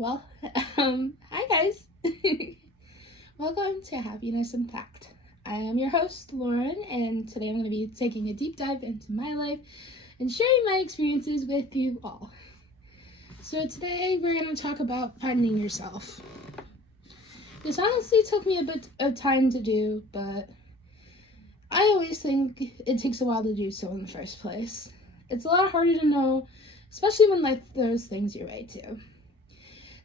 well. Hi guys. Welcome to Happiness Unpacked. I am your host, Lauren, and today I'm going to be taking a deep dive into my life and sharing my experiences with you all. So today we're going to talk about finding yourself. This honestly took me a bit of time to do, but I always think it takes a while to do so in the first place. It's a lot harder to know, especially when life throws things your way too.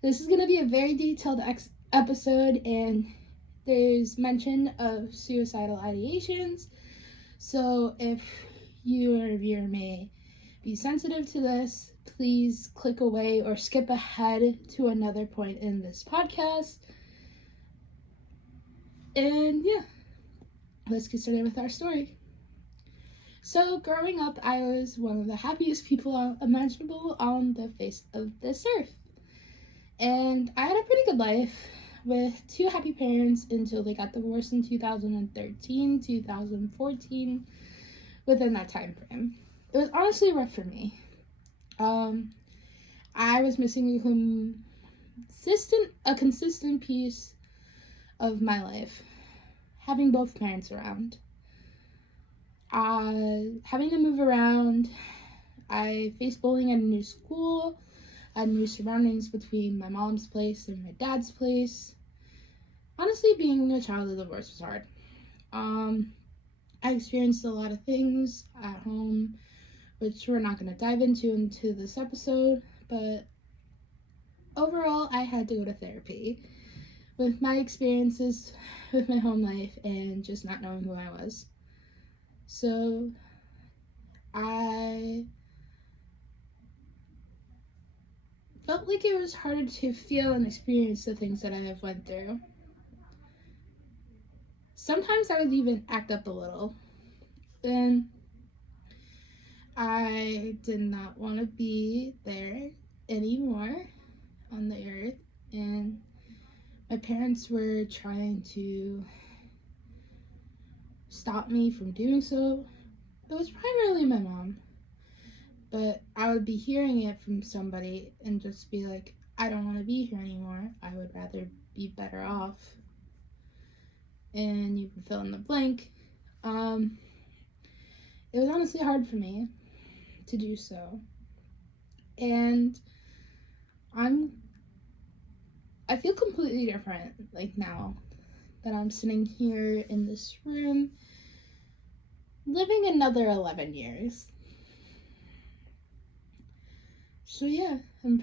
This is going to be a very detailed episode, and there's mention of suicidal ideations. So if you or viewer may be sensitive to this, please click away or skip ahead to another point in this podcast. And yeah, let's get started with our story. So growing up, I was one of the happiest people imaginable on the face of this earth. And I had a pretty good life with two happy parents until they got divorced in 2013, 2014, within that time frame. It was honestly rough for me. I was missing a consistent piece of my life, having both parents around. Having to move around, I faced bullying at a new school. I had new surroundings between my mom's place and my dad's place. Honestly, being a child of divorce was hard. I experienced a lot of things at home, which we're not going to dive into this episode, but overall, I had to go to therapy with my experiences with my home life and just not knowing who I was. So, I felt like it was harder to feel and experience the things that I have went through. Sometimes I would even act up a little. And I did not want to be there anymore on the earth. And my parents were trying to stop me from doing so. It was primarily my mom. But I would be hearing it from somebody and just be like, I don't want to be here anymore. I would rather be better off. And you can fill in the blank. It was honestly hard for me to do so. And I feel completely different, like now that I'm sitting here in this room, living another 11 years. So yeah, I'm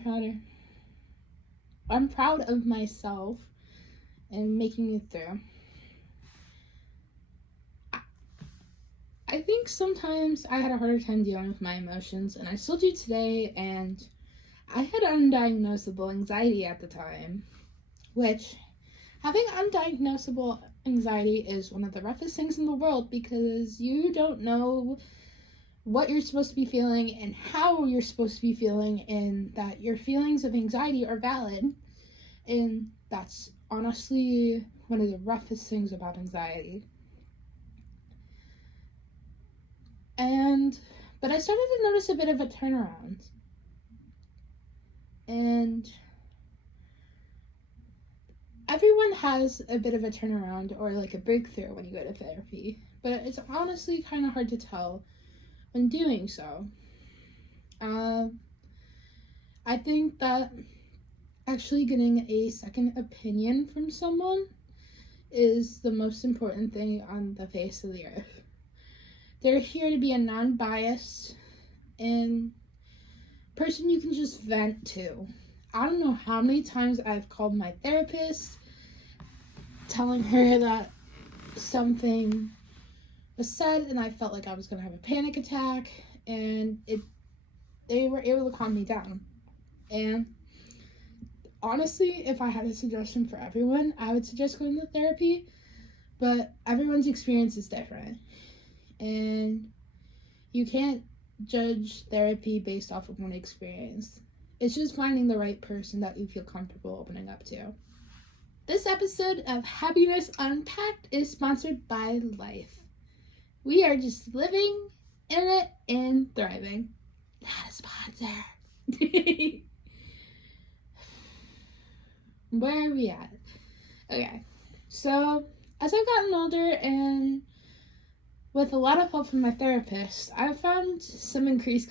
proud of myself and making it through. I think sometimes I had a harder time dealing with my emotions, and I still do today, and I had undiagnosable anxiety at the time, which having undiagnosable anxiety is one of the roughest things in the world because you don't know what you're supposed to be feeling and how you're supposed to be feeling, and that your feelings of anxiety are valid. And that's honestly one of the roughest things about anxiety. But I started to notice a bit of a turnaround. And everyone has a bit of a turnaround or like a breakthrough when you go to therapy, but it's honestly kind of hard to tell when doing so. I think that actually getting a second opinion from someone is the most important thing on the face of the earth. They're here to be a non-biased and person you can just vent to. I don't know how many times I've called my therapist telling her that something was said and I felt like I was going to have a panic attack, and they were able to calm me down. And honestly, if I had a suggestion for everyone, I would suggest going to therapy, but everyone's experience is different. And you can't judge therapy based off of one experience. It's just finding the right person that you feel comfortable opening up to. This episode of Happiness Unpacked is sponsored by Life. We are just living in it and thriving. Not a sponsor. where are we at? Okay, so as I've gotten older and with a lot of help from my therapist, I've found some increased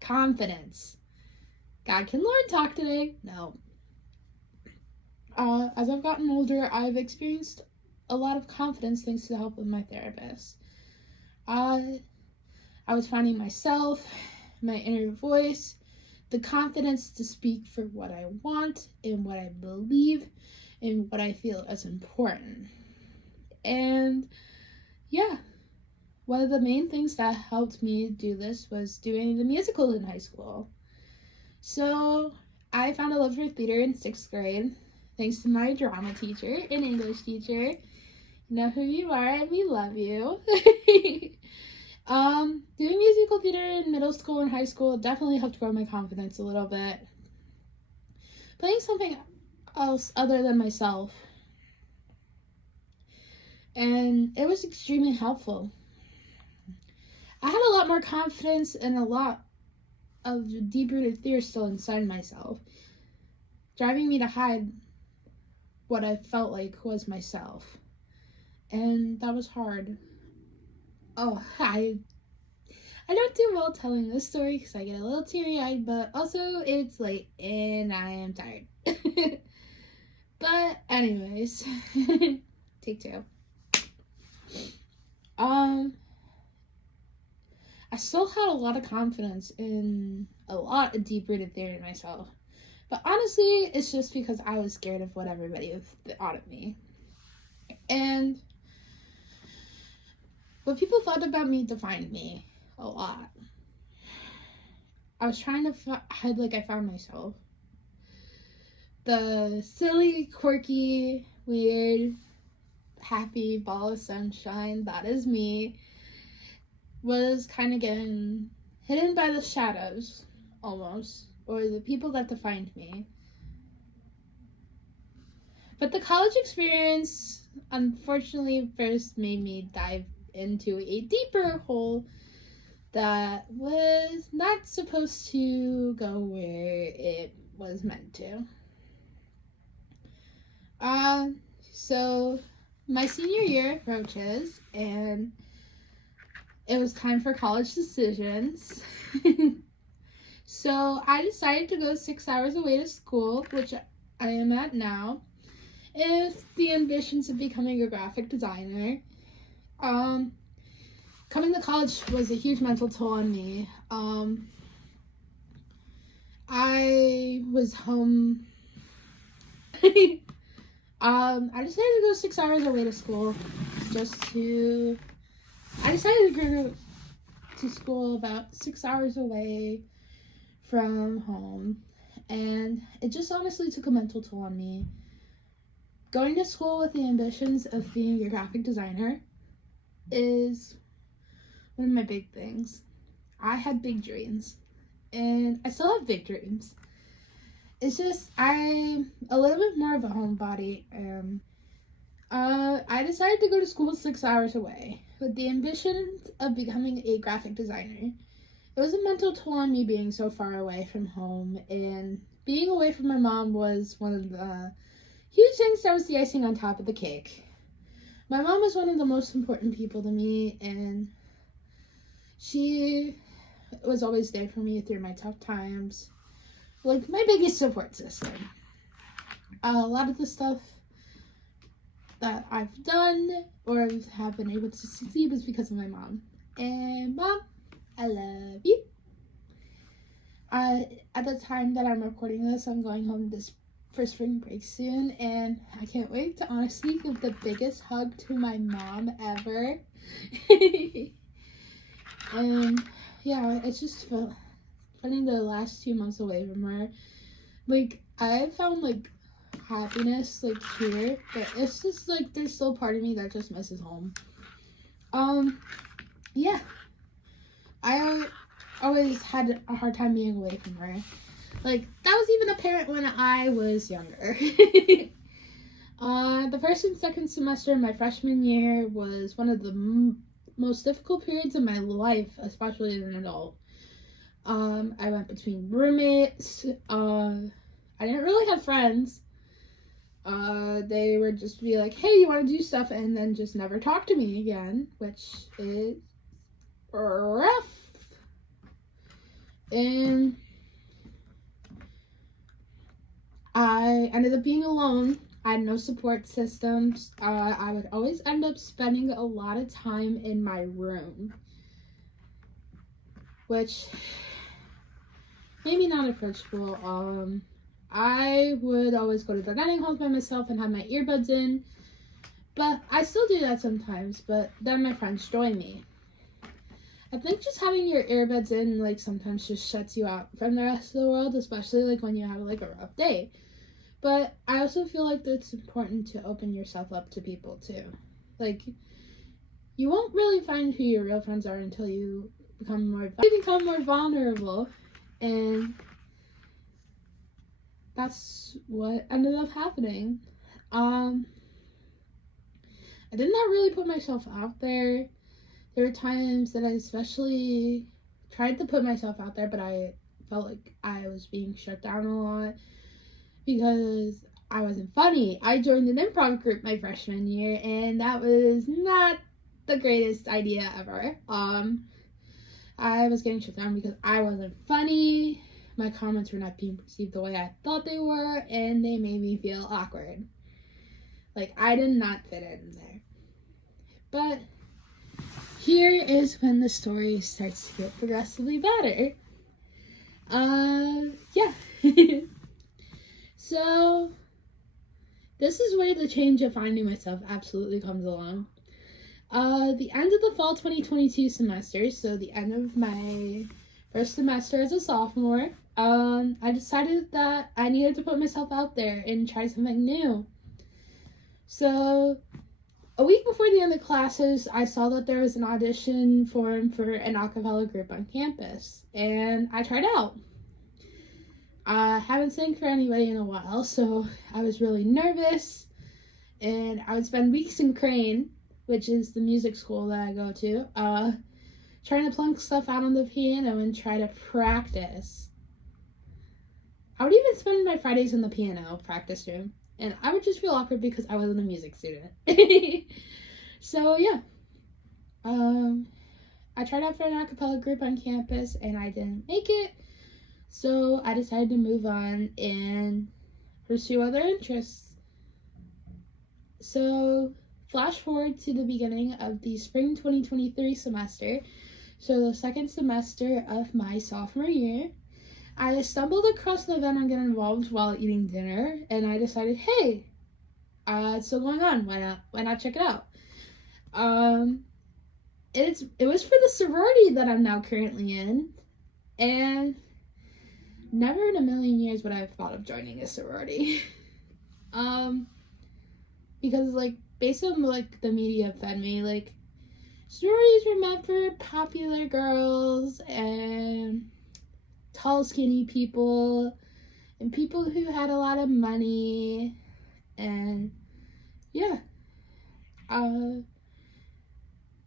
confidence. God, can Lauren talk today? No. As I've gotten older, I've experienced a lot of confidence thanks to the help of my therapist. I was finding myself, my inner voice, the confidence to speak for what I want and what I believe and what I feel is important. And yeah, one of the main things that helped me do this was doing the musical in high school. So I found a love for theater in 6th grade thanks to my drama teacher and English teacher. You know who you are and we love you. Doing musical theater in middle school and high school definitely helped grow my confidence a little bit. Playing something else other than myself. And it was extremely helpful. I had a lot more confidence and a lot of deep-rooted fear still inside myself, driving me to hide what I felt like was myself. And that was hard. Oh, I don't do well telling this story because I get a little teary-eyed, but also it's late and I am tired. But anyways, take 2. I still had a lot of confidence in a lot of deep-rooted theory in myself. But honestly, it's just because I was scared of what everybody thought of me. And what people thought about me defined me a lot. I was trying to hide like I found myself. The silly, quirky, weird, happy ball of sunshine, that is me, was kind of getting hidden by the shadows, almost, or the people that defined me. But the college experience, unfortunately, first made me dive into a deeper hole that was not supposed to go where it was meant to. So my senior year approaches, and it was time for college decisions. So I decided to go 6 hours away to school, which I am at now, with the ambitions of becoming a graphic designer. Coming to college was a huge mental toll on me. I was home. I decided to go 6 hours away to school I decided to go to school about 6 hours away from home, and it just honestly took a mental toll on me. Going to school with the ambitions of being a graphic designer is one of my big things. I had big dreams, and I still have big dreams. It's just I'm a little bit more of a homebody, and I decided to go to school 6 hours away with the ambition of becoming a graphic designer. It was a mental toll on me being so far away from home, and being away from my mom was one of the huge things that was the icing on top of the cake. My mom was one of the most important people to me, and she was always there for me through my tough times. Like, my biggest support system. A lot of the stuff that I've done or have been able to succeed was because of my mom. And Mom, I love you. At the time that I'm recording this, I'm going home for spring break soon, and I can't wait to honestly give the biggest hug to my mom ever. And yeah, it's just spending the last 2 months away from her. Like, I found like happiness like here, but it's just like there's still part of me that just misses home. Yeah, I always had a hard time being away from her. Like, that was even apparent when I was younger. The first and second semester of my freshman year was one of the most difficult periods of my life, especially as an adult. I went between roommates. I didn't really have friends. They would just be like, hey, you want to do stuff, and then just never talk to me again, which is rough. And I ended up being alone. I had no support systems. I would always end up spending a lot of time in my room, which maybe not approachable. I would always go to the dining halls by myself and have my earbuds in, but I still do that sometimes, but then my friends join me. I think just having your earbuds in, like, sometimes just shuts you out from the rest of the world, especially, like, when you have, like, a rough day. But I also feel like it's important to open yourself up to people, too. Like, you won't really find who your real friends are until you become more vulnerable, and that's what ended up happening. I did not really put myself out there. There were times that I especially tried to put myself out there, but I felt like I was being shut down a lot because I wasn't funny. I joined an improv group my freshman year, and that was not the greatest idea ever. I was getting shut down because I wasn't funny. My comments were not being perceived the way I thought they were, and they made me feel awkward. Like, I did not fit in there. But here is when the story starts to get progressively better. Yeah. So, this is where the change of finding myself absolutely comes along. The end of the fall 2022 semester, so the end of my first semester as a sophomore, I decided that I needed to put myself out there and try something new. So, a week before the end of classes, I saw that there was an audition form for an a cappella group on campus, and I tried out. I haven't sang for anybody in a while, so I was really nervous, and I would spend weeks in Crane, which is the music school that I go to, trying to plunk stuff out on the piano and try to practice. I would even spend my Fridays in the piano practice room, and I would just feel awkward because I wasn't a music student. So, yeah. I tried out for an a cappella group on campus, and I didn't make it, so I decided to move on and pursue other interests. So, flash forward to the beginning of the spring 2023 semester, so the second semester of my sophomore year. I stumbled across an event and got involved while eating dinner, and I decided, hey, it's still going on. Why not check it out? It was for the sorority that I'm now currently in, and never in a million years would I have thought of joining a sorority. Because, like, based on, like, the media fed me, like, sororities were meant for popular girls and tall, skinny people and people who had a lot of money, and yeah.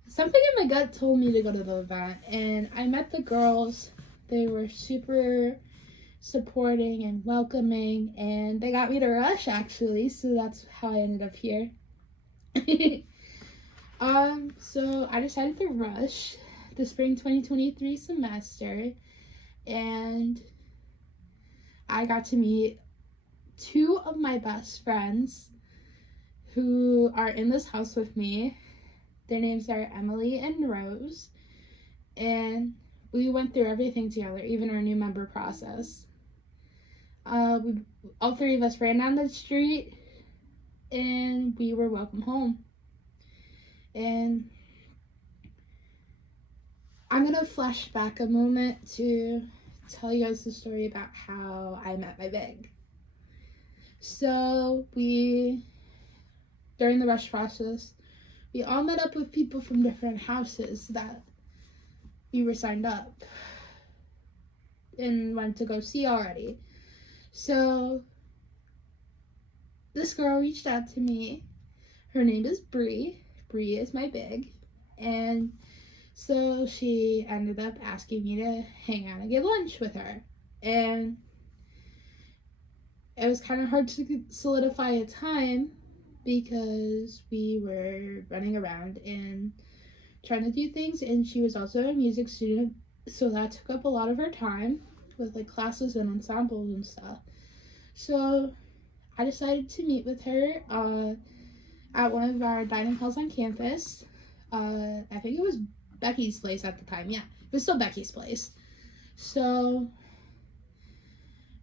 Something in my gut told me to go to the event, and I met the girls. They were super supporting and welcoming, and they got me to rush, actually, so that's how I ended up here. So I decided to rush the spring 2023 semester, and I got to meet two of my best friends who are in this house with me. Their names are Emily and Rose, and we went through everything together, even our new member process. All three of us ran down the street, and we were welcome home. And I'm going to flash back a moment to tell you guys the story about how I met my big. So during the rush process, we all met up with people from different houses that we were signed up and went to go see already. So this girl reached out to me. Her name is Bree. Bree is my big. And so she ended up asking me to hang out and get lunch with her. And it was kind of hard to solidify a time because we were running around and trying to do things, and she was also a music student, so that took up a lot of her time with like classes and ensembles and stuff. So I decided to meet with her at one of our dining halls on campus. I think it was Becky's place at the time. Yeah, it was still Becky's place. So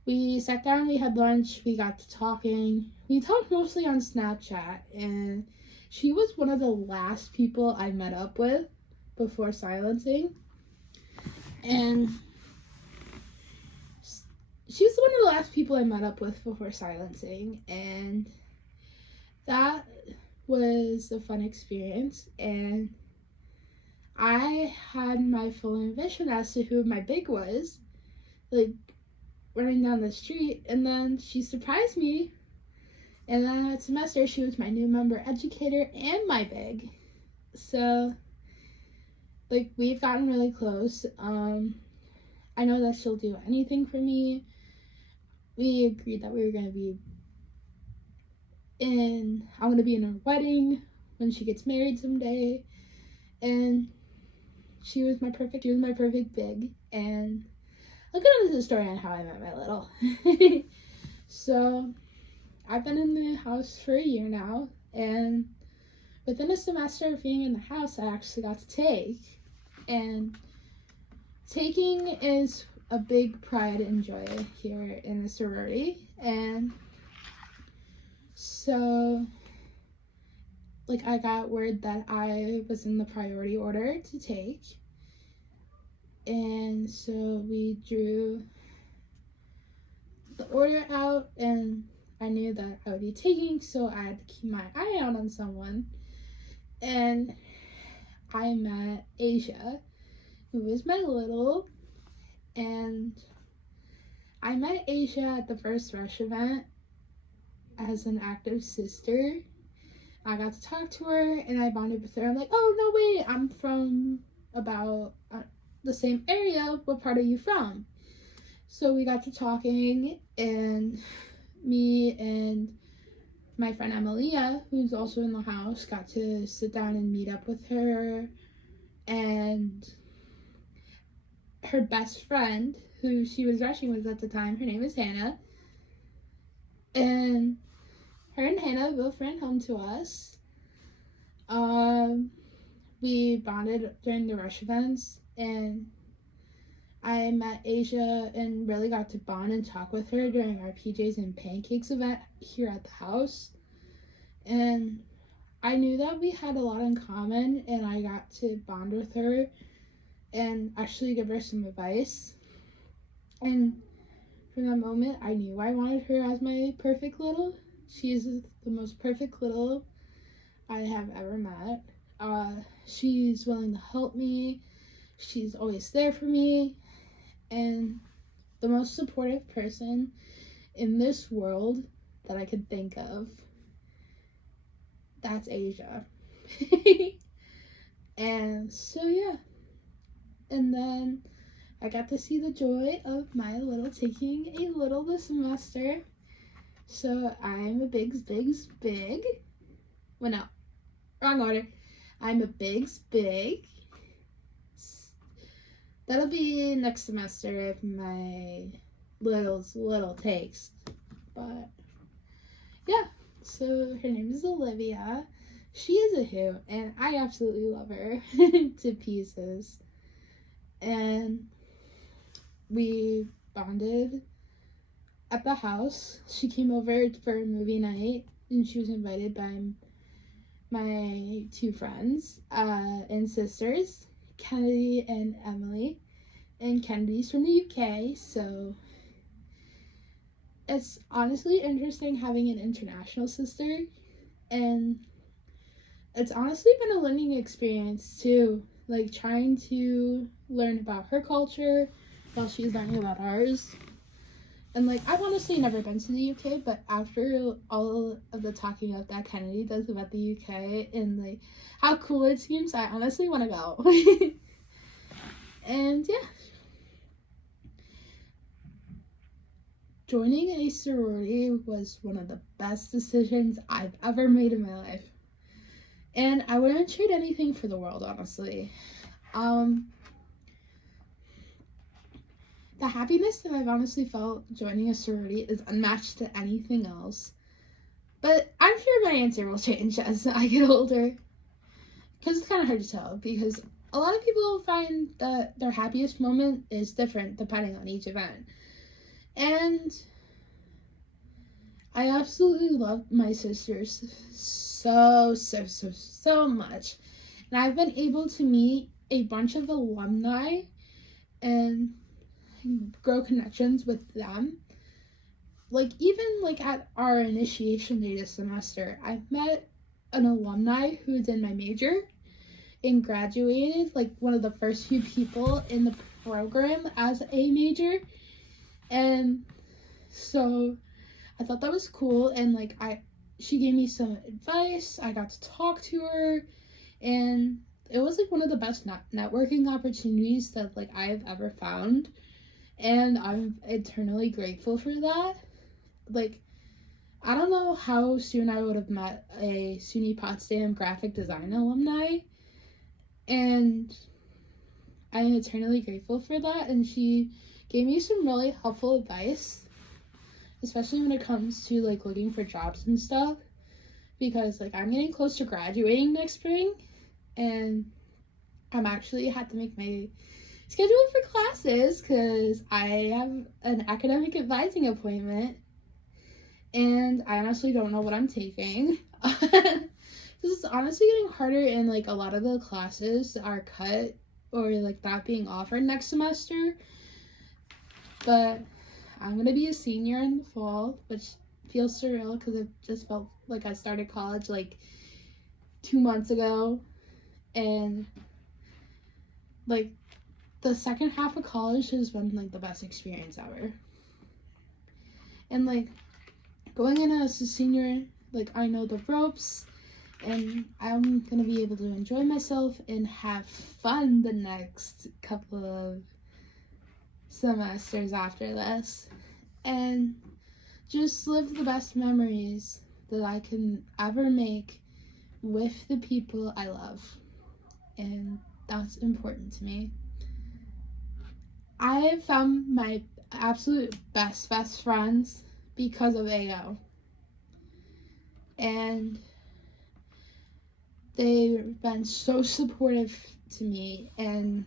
we sat down, we had lunch, we got to talking. We talked mostly on Snapchat, and she was one of the last people I met up with before silencing. And she was one of the last people I met up with before silencing, and that was a fun experience. And I had my full vision as to who my big was, like running down the street, and then she surprised me. And then that semester, she was my new member educator and my big. So, like, we've gotten really close. I know that she'll do anything for me. We agreed that we were going to be I'm going to be in her wedding when she gets married someday. And she was my perfect big. And I'll get into the story on how I met my little. So, I've been in the house for a year now, and within a semester of being in the house, I actually got to take. And taking is a big pride and joy here in the sorority. And so, like, I got word that I was in the priority order to take. And so we drew the order out, and I knew that I would be taking, so I had to keep my eye out on someone. And I met Asia, who was my little, and I met Asia at the first Rush event as an active sister. I got to talk to her, and I bonded with her. I'm like, oh, no, wait, I'm from about the same area. What part are you from? So we got to talking, and me and my friend Emilia, who's also in the house, got to sit down and meet up with her. And her best friend, who she was rushing with at the time, her name is Hannah. And her and Hannah both ran home to us. We bonded during the Rush events, and I met Asia and really got to bond and talk with her during our PJs and Pancakes event here at the house. And I knew that we had a lot in common, and I got to bond with her and actually give her some advice. And from that moment, I knew I wanted her as my perfect little. She is the most perfect little I have ever met. She's willing to help me. She's always there for me. And the most supportive person in this world that I could think of, that's Asia. And so, yeah. And then I got to see the joy of my little taking a little this semester. So I'm a big. Well, no, wrong order. I'm a big. That'll be next semester if my little takes. But yeah, so her name is Olivia. She is a hoot, and I absolutely love her to pieces. And we bonded at the house. She came over for a movie night, and she was invited by my two friends and sisters, Kennedy and Emily. And Kennedy's from the UK, so it's honestly interesting having an international sister. And it's honestly been a learning experience too, like trying to learn about her culture while she's learning about ours. And like, I've honestly never been to the UK, but after all of the talking up that Kennedy does about the UK and like how cool it seems, I honestly want to go. And yeah, joining a sorority was one of the best decisions I've ever made in my life. And I wouldn't trade anything for the world, honestly. The happiness that I've honestly felt joining a sorority is unmatched to anything else. But I'm sure my answer will change as I get older. Because it's kind of hard to tell. Because a lot of people find that their happiest moment is different depending on each event. And I absolutely love my sisters so much. And I've been able to meet a bunch of alumni and grow connections with them. Like, even like at our initiation day this semester, I've met an alumni who's in my major and graduated, like one of the first few people in the program as a major. And so I thought that was cool, and like she gave me some advice. I got to talk to her, and it was like one of the best networking opportunities that like I've ever found, and I'm eternally grateful for that. Like, I don't know how soon I would have met a SUNY Potsdam graphic design alumni, and I am eternally grateful for that. And she gave me some really helpful advice, especially when it comes to like looking for jobs and stuff, because like I'm getting close to graduating next spring, and I'm actually had to make my schedule for classes because I have an academic advising appointment, and I honestly don't know what I'm taking. This is honestly getting harder, and like a lot of the classes are cut or like not being offered next semester. But I'm gonna be a senior in the fall, which feels surreal because it just felt like I started college like 2 months ago, and like the second half of college has been like the best experience ever. And like going in as a senior, like I know the ropes, and I'm gonna be able to enjoy myself and have fun the next couple of semesters after this, and just live the best memories that I can ever make with the people I love. And that's important to me. I found my absolute best friends because of AO. And they've been so supportive to me, and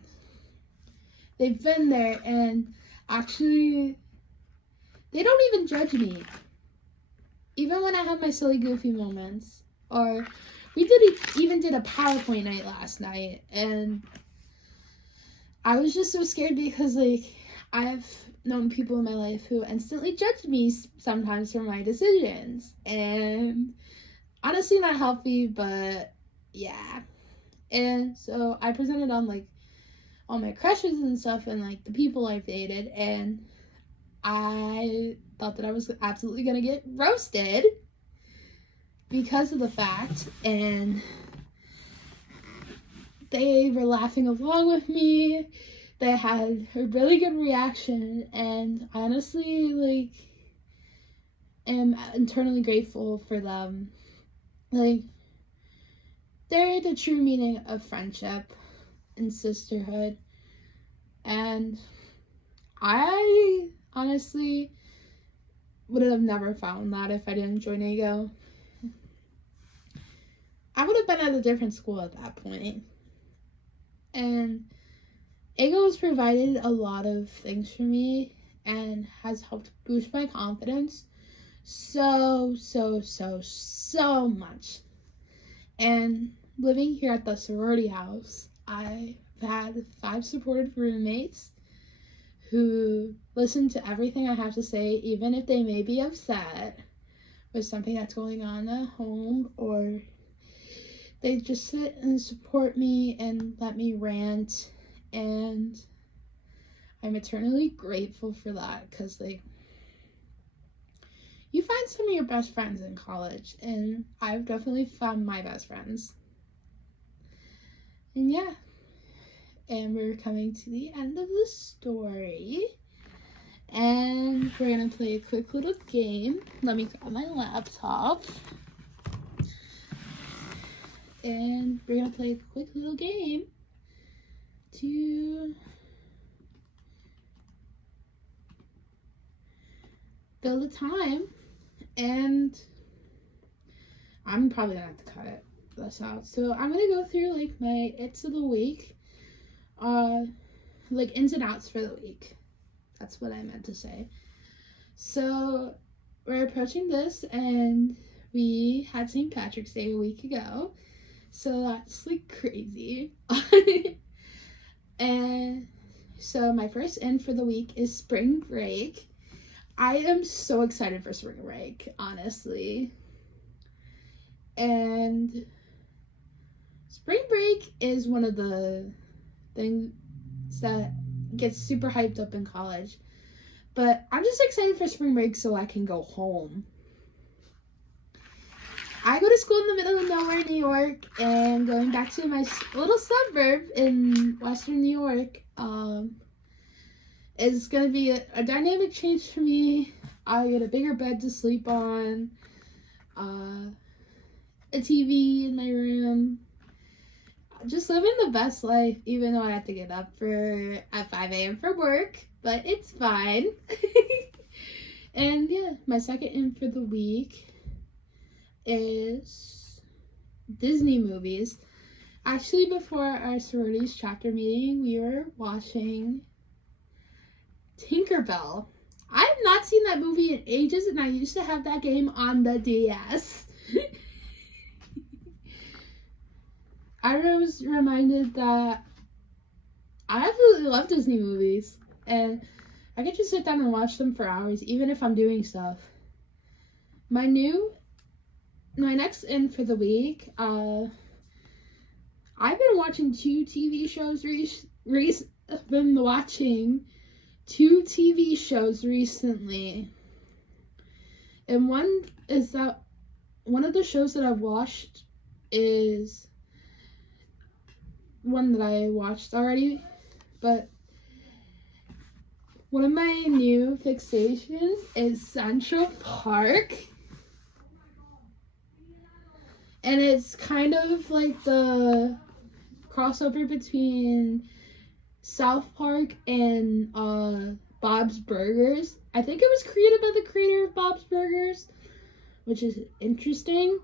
they've been there, and actually they don't even judge me. Even when I have my silly goofy moments. Or we even did a PowerPoint night last night, and I was just so scared because like I've known people in my life who instantly judge me sometimes for my decisions, and honestly not healthy, but yeah. And so I presented on like all my crushes and stuff and like the people I've dated, and I thought that I was absolutely gonna get roasted because of the fact, and they were laughing along with me. They had a really good reaction, and I honestly like am internally grateful for them. Like, they're the true meaning of friendship and sisterhood, and I honestly would have never found that if I didn't join AGO. I would have been at a different school at that point. And AGO has provided a lot of things for me and has helped boost my confidence so much. And living here at the sorority house, I've had 5 supportive roommates who listen to everything I have to say, even if they may be upset with something that's going on at home, or they just sit and support me and let me rant, and I'm eternally grateful for that, because like, you find some of your best friends in college, and I've definitely found my best friends. And yeah, and we're coming to the end of the story. And we're gonna play a quick little game. Let me grab my laptop. And we're gonna play a quick little game to fill the time. And I'm probably gonna have to cut this out. So I'm gonna go through like my it's of the week. Like ins and outs for the week. That's what I meant to say. So we're approaching this, and we had St. Patrick's Day a week ago. So that's like crazy. And so my first in for the week is spring break. I am so excited for spring break, honestly. And spring break is one of the things that gets super hyped up in college. But I'm just excited for spring break so I can go home. I go to school in the middle of nowhere, New York, and going back to my little suburb in Western New York is going to be a dynamic change for me. I get a bigger bed to sleep on, a TV in my room. Just living the best life, even though I have to get up at 5 a.m. for work, but it's fine. And yeah, my second in for the week is Disney movies. Actually, before our sororities chapter meeting, we were watching Tinkerbell. I have not seen that movie in ages, and I used to have that game on the DS. I was reminded that I absolutely love Disney movies, and I could just sit down and watch them for hours, even if I'm doing stuff. My next in for the week, I've been watching two TV shows recently, and one of the shows that I've watched is one that I watched already, but one of my new fixations is Central Park. And it's kind of like the crossover between South Park and Bob's Burgers. I think it was created by the creator of Bob's Burgers, which is interesting.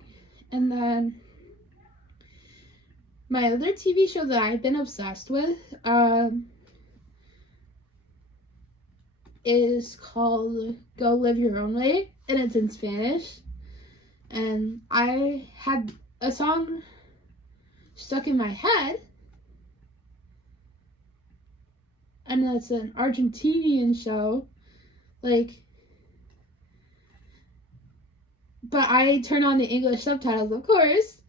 And then my other TV show that I've been obsessed with is called Go Live Your Own Way, and it's in Spanish. And I had a song stuck in my head, and it's an Argentinian show, but I turn on the English subtitles, of course.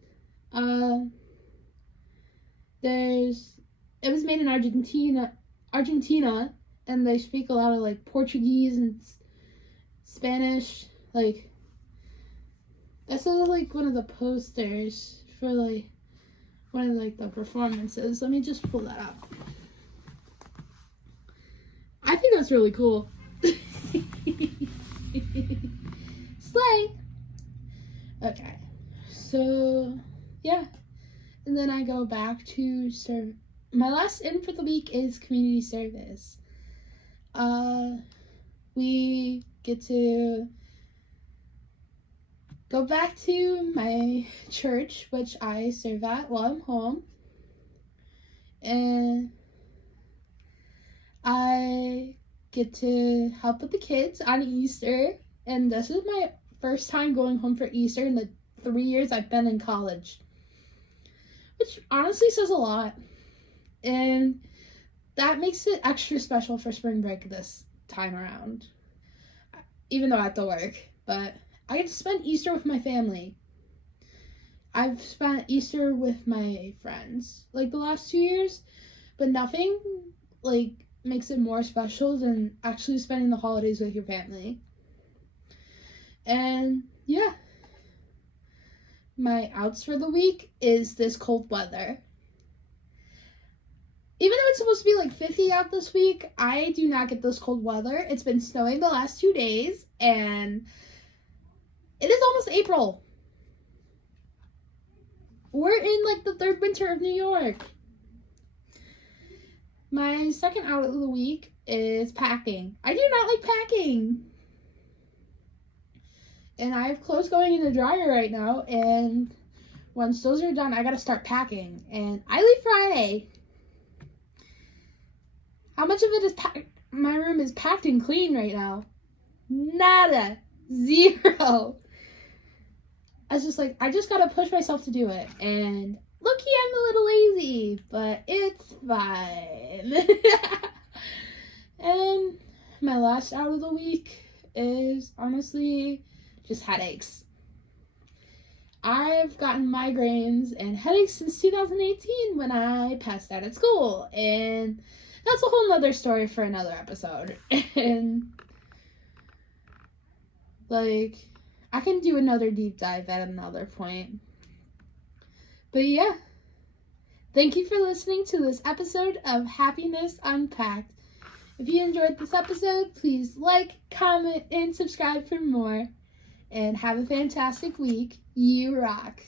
It was made in Argentina, and they speak a lot of Portuguese and Spanish. That's one of the posters for one of the performances. Let me just pull that up. I think that's really cool. Slay. Okay, so yeah. And then I go back to serve. My last in for the week is community service. We get to go back to my church, which I serve at while I'm home. And I get to help with the kids on Easter. And this is my first time going home for Easter in the 3 years I've been in college, which honestly says a lot. And that makes it extra special for spring break this time around, even though I have to work. But I get to spend Easter with my family. I've spent Easter with my friends the last 2 years, but nothing makes it more special than actually spending the holidays with your family. And yeah, my outs for the week is this cold weather. Even though it's supposed to be like 50 out this week, I do not get this cold weather. It's been snowing the last 2 days, and it is almost April. We're in like the third winter of New York. My second out of the week is packing. I do not like packing. And I have clothes going in the dryer right now, and once those are done, I gotta start packing. And I leave Friday. How much of it is packed? My room is packed and clean right now. Nada. Zero. I was just like, I just gotta push myself to do it. And looky, I'm a little lazy, but it's fine. And my last out of the week is honestly just headaches. I've gotten migraines and headaches since 2018 when I passed out at school. And that's a whole nother story for another episode. And like, I can do another deep dive at another point. But yeah, thank you for listening to this episode of Happiness Unpacked. If you enjoyed this episode, please like, comment, and subscribe for more. And have a fantastic week. You rock.